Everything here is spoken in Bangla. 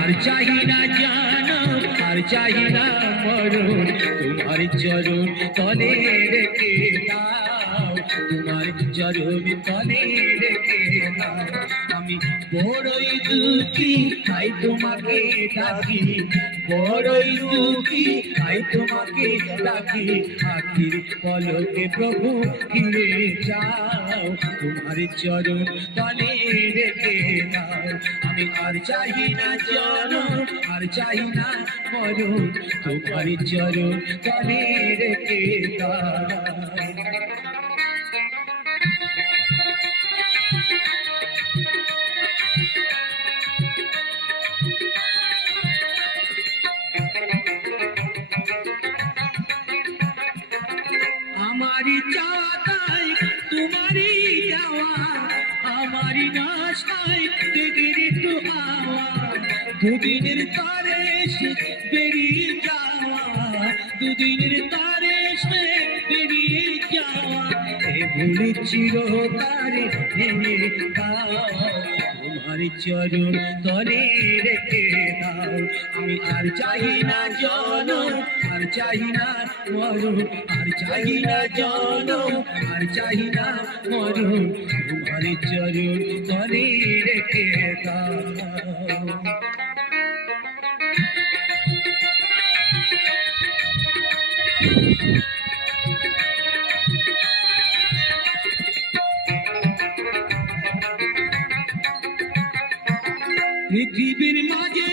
আর চাহি না জানো, আর চাহি না মরণ, তোমার চরণ তলে রেখে দাও, তোমার চরণ তলে রেখে দাও। আমি বড়ই দুঃখী তাই তোমাকে ডাকি, বড়ই দুঃখী তাই তোমাকে ডাকি। আখির পলকে প্রভু ফিরে যাও, তোমার চরণ তলে রেখে দাও। আমি আর চাহি না জনম, আর চাহি না মরণ, তোমার চরণ তলে রেখে দাও। আমারি চাওয়া তাই তোমারই যাওয়া, আমারি নাশায় দেখের একটু হাওয়া, দুদিনের তারে এসে বেরিয়ে যাওয়া, দুদিনের তারে এসে বেরিয়ে যাওয়া। এ ভুলে চিরতারে ভেঙে দাও, তোমার চরণ তলে রেখে দাও। আমি আর চাহি না জনম, আর চাহি না মরণ, আর চাহি না জনম, আর চাহি না মরণ, তোমার চরণ তলে রেখে দাও। পৃথিবীর মাঝে